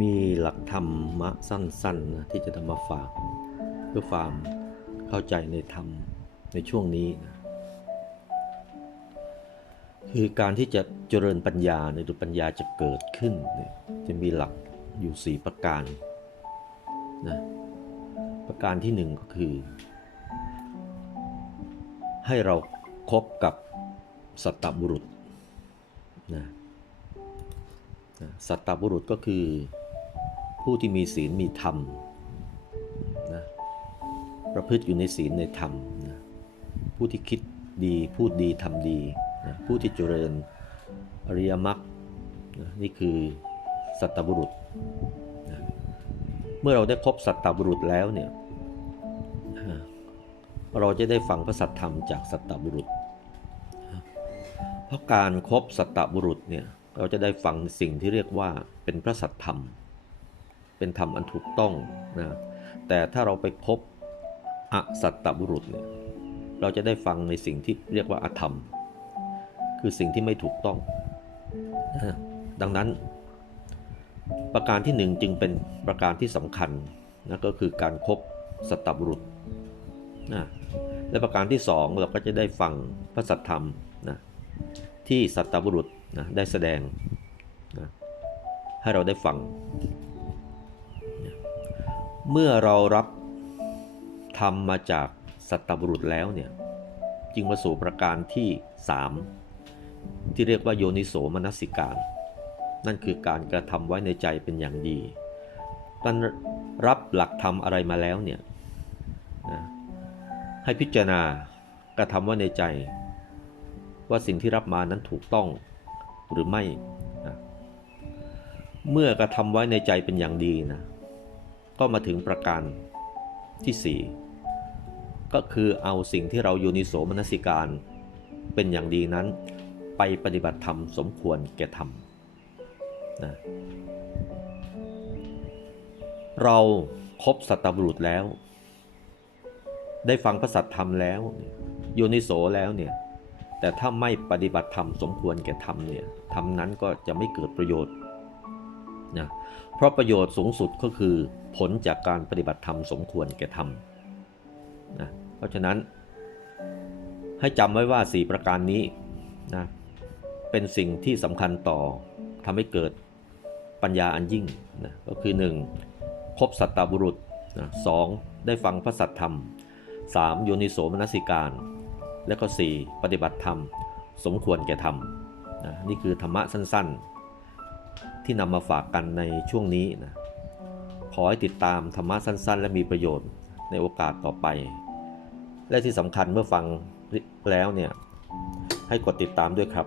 มีหลักธรรมะสั้นๆนะที่จะนำมาฝาก เพื่อความเข้าใจในธรรมในช่วงนี้นะคือการที่จะเจริญปัญญาเนี่ยหรือปัญญาจะเกิดขึ้นเนี่ยจะมีหลักอยู่ 4 ประการนะประการที่หนึ่งก็คือ ให้เราครบกับสัตตบุรุษนะนะสัตตบุรุษก็คือ ผู้ที่มีศีลมีธรรมนะประพฤติอยู่ในศีลในธรรมนะผู้ที่คิดดีพูดดีทำดีนะผู้ที่เจริญอริยมรรคนะนี่คือสัตบุรุษนะเมื่อเราได้ครบสัตบุรุษแล้วเนี่ยเราจะได้ฟังพระสัทธรรมจากสัตบุรุษ เพราะการครบสัตตบุรุษเนี่ยเราจะได้ฟังสิ่งที่เรียกว่าเป็นพระสัทธรรม เป็นธรรมอันถูกต้องนะแต่ถ้าเราไปคบอสัตตบุรุษเนี่ยเราจะได้ฟังในสิ่งที่เรียกว่าอธรรม คือสิ่งที่ไม่ถูกต้องนะดังนั้น ประการที่หนึ่งจึงเป็นประการที่สำคัญนะก็คือการครบสัตตบุรุษนะและประการที่สองเราก็จะได้ฟังพระสัทธรรมนะที่สัตตบุรุษนะได้แสดงนะให้เราได้ฟัง เมื่อเรารับธรรมมาจากสัตตบุรุษแล้วเนี่ยจึงมาสู่ประการที่ 3 ที่เรียกว่าโยนิโสมนสิการ นั่นคือการกระทำไว้ในใจเป็นอย่างดีการรับหลักธรรมอะไรมาแล้วเนี่ยนะให้พิจารณากระทำไว้ในใจ ว่าสิ่งที่รับมานั้นถูกต้องหรือไม่นะเมื่อกระทำไว้ในใจเป็นอย่างดีนะ ก็มาถึงประการที่ 4 ก็คือเอาสิ่งที่เราโยนิโสมนสิการ เป็นอย่างดีนั้น ไปปฏิบัติธรรมสมควรแก่ธรรมนะเราครบสัตบุรุษแล้ว ได้ฟังพระสัตธรรมแล้วโยนิโสแล้วเนี่ยแต่ถ้าไม่ปฏิบัติธรรมสมควรแก่ธรรมเนี่ยธรรมนั้นก็จะไม่เกิดประโยชน์ นะเพราะประโยชน์สูงสุดก็คือผลจากการปฏิบัติธรรมสมควรแก่ธรรมนะเพราะฉะนั้นให้จำไว้ว่า 4 ประการนี้นะเป็นสิ่งที่สำคัญต่อทำให้เกิดปัญญาอันยิ่งนะก็คือ 1. พบสัตตบุรุษนะสองได้ฟังพระสัตธรรม 3. โยนิโสมนสิการ และก็ 4. ปฏิบัติธรรม สมควรแก่ธรรมนะนี่คือธรรมะสั้น ๆ ที่นำมาฝากกันในช่วงนี้นะขอให้ติดตามธรรมะสั้น ๆ และมีประโยชน์ในโอกาสต่อไป และที่สำคัญเมื่อฟังแล้วเนี่ยให้กดติดตามด้วยครับ